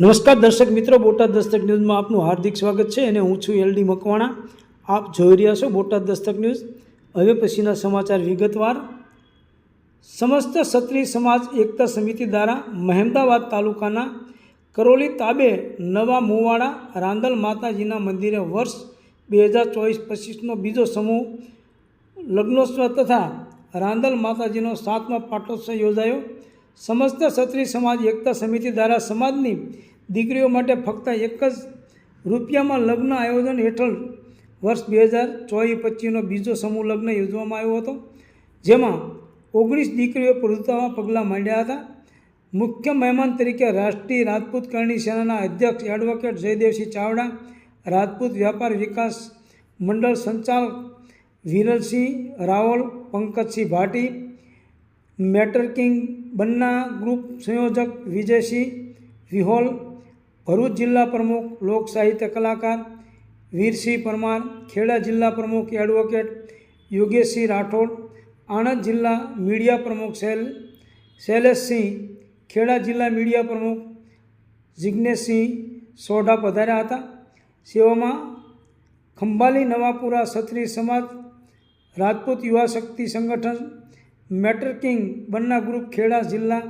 નમસ્કાર દર્શક મિત્રો, બોટાદ દસ્તક ન્યૂઝમાં આપનું હાર્દિક સ્વાગત છે અને હું છું એલડી મકવાણા. આપ જોઈ રહ્યા છો બોટાદ દસ્તક ન્યૂઝ. હવે પછીના સમાચાર વિગતવાર. સમસ્ત ક્ષત્રિય સમાજ એકતા સમિતિ દ્વારા મહેમદાવાદ તાલુકાના કરોલી તાબે નવા મુવાડા રાંદલ માતાજીના મંદિરે વર્ષ બે હજાર ચોવીસ પચીસનો બીજો સમૂહ લગ્નોત્સવ તથા રાંદલ માતાજીનો સાતમો પાટોત્સવ યોજાયો. સમસ્ત ક્ષત્રિય સમાજ એકતા સમિતિ દ્વારા સમાજની દીકરીઓ માટે ફક્ત એક જ રૂપિયામાં લગ્ન આયોજન હેઠળ વર્ષ બે હજાર ચોવીસ પચીસનો બીજો સમૂહ લગ્ન યોજવામાં આવ્યો હતો. જેમાં ઓગણીસ દીકરીઓ પ્રભુતામાં પગલાં માંડ્યા હતા. મુખ્ય મહેમાન તરીકે રાષ્ટ્રીય રાજપૂત કરણી સેનાના અધ્યક્ષ એડવોકેટ જયદેવસિંહ ચાવડા, રાજપૂત વ્યાપાર વિકાસ મંડળ સંચાલક વિરલસિંહ રાવલ પંકજસિંહ ભાટી મેટર કિંગ બન્ના ગ્રુપ સંયોજક વિજયસિંહ વિહોલ ભરૂચ જિલ્લા પ્રમુખ, લોક સાહિત્ય કલાકાર વીરસિંહ પરમાર, ખેડા જિલ્લા પ્રમુખ એડવોકેટ યોગેશસિંહ રાઠોડ, આણંદ જિલ્લા મીડિયા પ્રમુખ શૈલ શૈલેષસિંહ, ખેડા જિલ્લા મીડિયા પ્રમુખ જિજ્ઞેશસિંહ સોઢા પધાર્યા હતા. સેવામાં ખંભાલી નવાપુરા ક્ષત્રિય સમાજ, Rajput Yuva Shakti Sangathan matter king Banna group Kheda જિલ્લા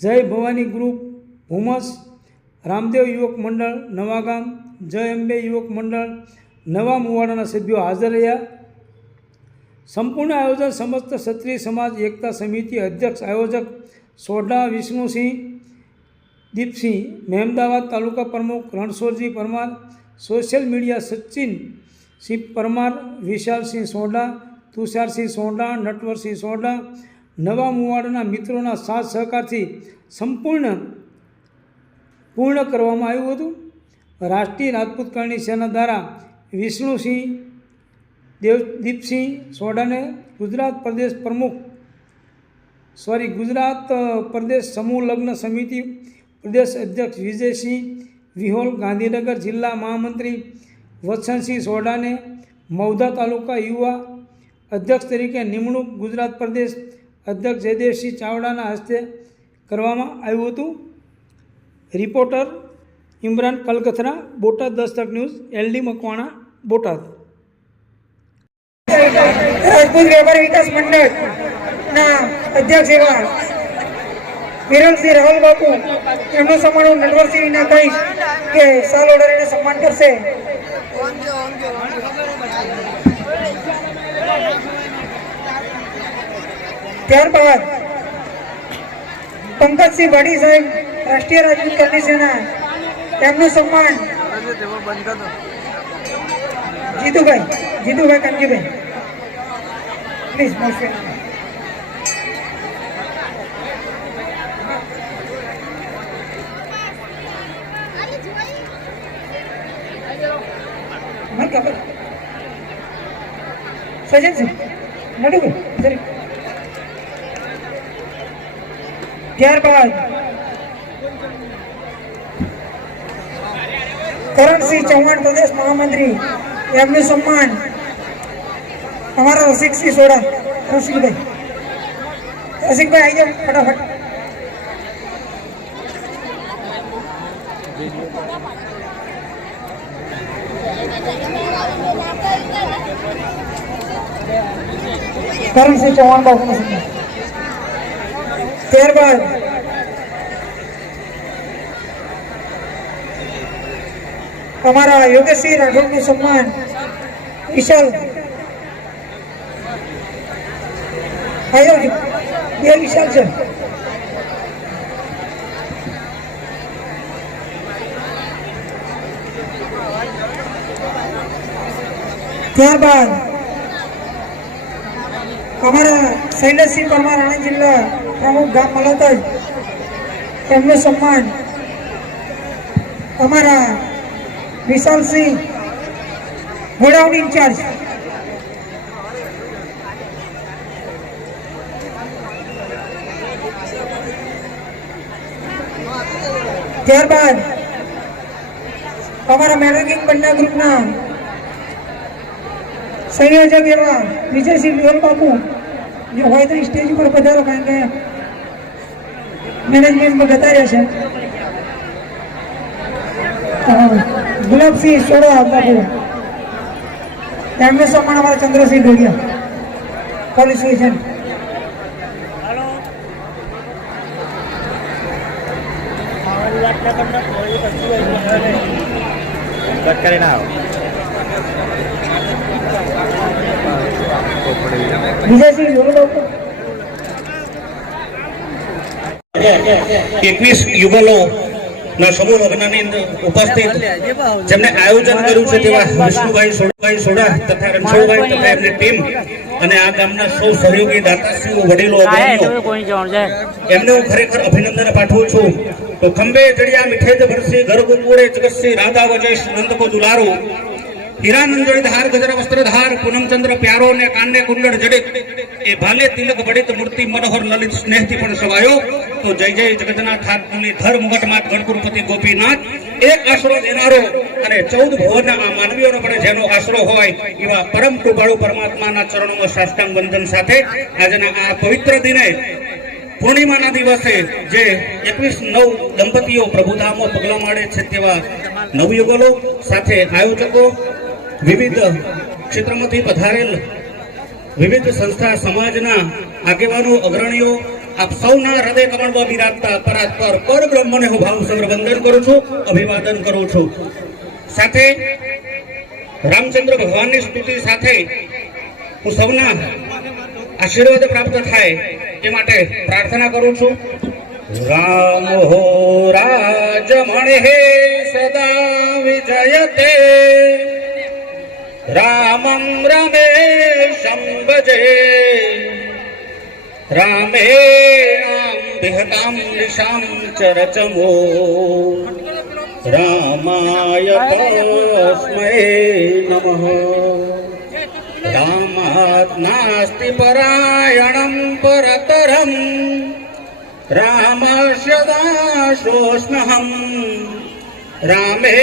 જય ભવાની ગ્રુપ હુમસ રામદેવ યુવક મંડળ નવાગામ જય અંબે યુવક મંડળ, નવા મુવાડાના સભ્યો હાજર રહ્યા. સંપૂર્ણ આયોજન સમસ્ત ક્ષત્રિય સમાજ એકતા સમિતિ અધ્યક્ષ આયોજક સોઢા વિષ્ણુસિંહ, દીપસિંહ, મહેમદાવાદ તાલુકા પ્રમુખ રણછોડજી પરમાર, સોશિયલ મીડિયા સચિન સિંહ પરમાર, વિશાલસિંહ સોઢા, તુષારસિંહ સોઢા, નટવરસિંહ સોઢા, નવા મુવાડાના મિત્રોના સાથ સહકારથી સંપૂર્ણ પૂર્ણ કરવામાં આવ્યું હતું. રાષ્ટ્રીય રાજપૂત કરણી સેના દ્વારા વિષ્ણુસિંહ, દેવદીપસિંહ સોઢાને ગુજરાત પ્રદેશ પ્રમુખ, સોરી, ગુજરાત પ્રદેશ સમૂહ લગ્ન સમિતિ પ્રદેશ અધ્યક્ષ વિજયસિંહ વિહોલ, ગાંધીનગર જિલ્લા મહામંત્રી વત્સનસિંહ સોઢાને મૌધા તાલુકા યુવા અધ્યક્ષ તરીકે નિમણૂક ગુજરાત પ્રદેશ અધ્યક્ષ જયદેવસિંહ ચાવડાના હસ્તે કરવામાં આવ્યું હતું. Reporter Imran Kalkathara Botad Dastak news, LD Makwana, Botad. Rajput Vepar Vikas Mandal ના અધ્યક્ષ એવા વિરલસિંહ રાહુલ બાપુ, એમનું સન્માન હું વિના કહીશ કે સાલ ઓર્ડરીને સન્માન કરશે. ત્યારબાદ પંકજસિંહ ભાડી સાહેબ રાષ્ટ્રીય રાજપૂત કલ્યાણ સેના એમનું સન્માન જીતુભાઈ જીતુભાઈ કાનજીભાઈ પ્લીઝ મોસ્ટ મને ખબર સજનસિંહ નડુભાઈ જરી ત્યારબાદ કરણસિંહ ચૌહાણ પ્રદેશ મહામંત્રી એમનું સન્માન અમારા રસિકસિંહ સોડા રસિકભાઈ રસિકભાઈ આવી જાઓ ફટાફટ કરણસિંહ ચૌહાણ બાબુનું સન્માન ત્યારબાદ અમારા યોગેશસિંહ રાઠોડનું સન્માન. વિશાલ. આવ્યો બે વિશાલ છે. ત્યારબાદ અમારા શૈલેષસિંહ પરમાર આણંદ જિલ્લા પ્રમુખ ગામ મલાતજ એમનું સન્માન અમારા વિશાલસિંહ ગોડાઉન ઇન્ચાર્જ. ત્યારબાદ અમારા મેનેજિંગ બંને ગ્રુપના સંયોજક એવા વિજયસિંહ વિહલ બાપુ જો હોય તો સ્ટેજ ઉપર પધારો કારણ કે મેનેજમેન્ટમાં જતા રહેશે અ, ગુલાબસિંહ સોડા બાપુ એમને સન્માન અમારા ચંદ્રસિંહ ડોડિયા પોલીસ સ્ટેશન. એકવીસ યુગલો ના સમૂહ લગ્નની ઉપસ્થિત જેમને આયોજન કર્યું છે તેવા વિષ્ણુભાઈ સોડાભાઈ સોડા તથા રણછોડભાઈ તથા એમની ટીમ અને આ ગામના સૌ સહયોગી દાતાશ્રીઓ વડીલો એમને હું ખરેખર અભિનંદન પાઠવું છું. તો ખંભે જડિયા મીઠે જ વરસી ઘર ગુકુળે જગતસિંહ રાધા વજેશ નંદ કો દુલારો હીરાનંદણી ધાર ગજર વસ્ત્ર પૂનમચંદ્ર પ્યારો ને કાનને કુંડળ જડિત એ ભાલે તિલક વડિત મૂર્તિ મનોહર લલિત સ્નેહથી પણ સવાયો. તો જય જય જગતનાથ ઠાકુરની ધર મુગટમાત ગણકુરપતિ ગોપીનાથ. એક આશરો દેનારો અને ચૌદ ભુવનના આ માનવીઓનો પણ જેનો આશરો હોય એવા પરમ કૃપાળુ પરમાત્માના ચરણોમાં સાષ્ટાંગ વંદન સાથે આજના આ પવિત્ર દિને પૂર્ણિમાના દિવસે જે એકવીસ નવ દંપતીઓ પ્રભુધામો પગલા માળે છે તેવા નવયુગલો સાથે આયોજકો વિવિધ ક્ષેત્રમાંથી પધારેલ વિવિધ સંસ્થા સમાજના આગેવાનો, અગ્રણીઓ આપ સૌના હૃદય કમળમાં બિરાજતા પરાત્પર પર બ્રહ્મને હું ભાવ સગ્ર વંદન કરું છું? અભિવાદન કરું છું. સાથે રામચંદ્ર ભગવાનની સ્તુતિ સાથે હું સૌના આશીર્વાદ પ્રાપ્ત થાય એ માટે પ્રાર્થના કરું છું. રામ હો રાજમણ હે સદા વિજયતે. રામમ રમે ભજે रामेणां निशां चरचमो रामाय तस्मै नमः। रामात् नास्ति परायणं परतरम् रामस्य दासोऽस्म्यहम् रामे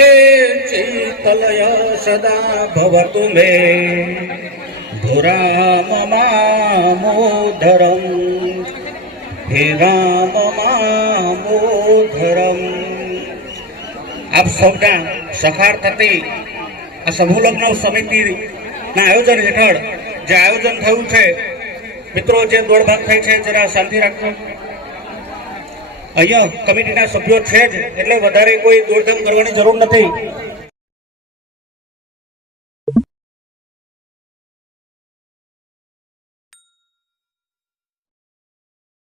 चेतलय सदा भवतु मे। ધુરામ મામોધરમ હે રામ મામોધરમ આપ સૌના સફાર થતી આ સમૂહ લગ્ન સમિતિના આયોજન હેઠળ જે આયોજન થયું છે મિત્રો જે દોડભાગ થઈ છે જરા શાંતિ રાખજો અહીંયા કમિટીના સભ્યો છે જ, એટલે વધારે કોઈ દોડધામ કરવાની જરૂર નથી.